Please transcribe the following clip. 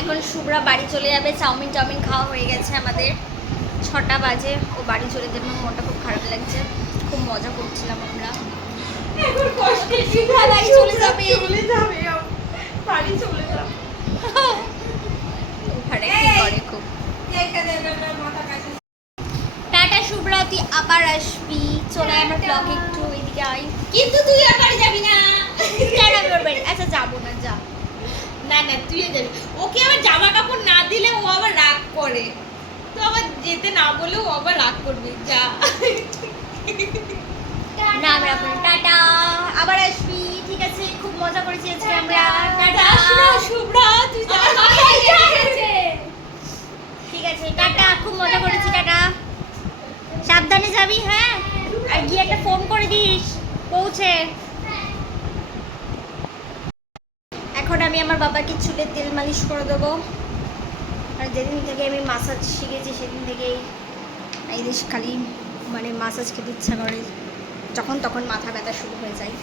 এখন শুভ্রা বাড়ি চলে যাবে। চাউমিন খাওয়া হয়ে গেছে আমাদের, 6টা বাজে। ও বাড়ি চলে যাবে, মনটা খুব খারাপ লাগছে। খুব মজা করছিলাম আমরা। এখন কষ্টে শুভ্রা বাড়ি চলে যাবে। বাড়ি চলে যাবে। ওখানে কি করে খুব। টাটা শুভ্রা, তুই আবার আসবি। চলে আমার ব্লগে একটু এদিকে আয়। কিন্তু তুই আর বাড়ি যাবি না। কেন আমি ওর বাড়ি? আচ্ছা যাবো না, যা। না না তুইও যাবি। ওকে আবার জামা কাপড় না দিলে ও আবার রাগ করে। তো আবার যেতে না বলেও ও আবার রাগ করবে। যা। না আমরা এখন টাটা, আবার আসবি। ঠিক আছে, খুব মজা করেছি আজকে আমরা। টাটা। যাস না শুভ্রা, তুই যা। ঠিক আছে টাটা, খুব মজা করেছি। টাটা, সাবধানে যাবি। হ্যাঁ, আর গিয়ে একটা ফোন করে দিস পৌঁছে। এখন আমি আমার বাবাকে চুলে তেল মালিশ করে দেবো। আর যেদিন থেকে আমি মাসাজ শিখেছি সেদিন থেকেই এই দেশ খালি মানে মাসাজ খেতে ইচ্ছা করে, যখন তখন মাথা ব্যথা শুরু হয়ে যায়।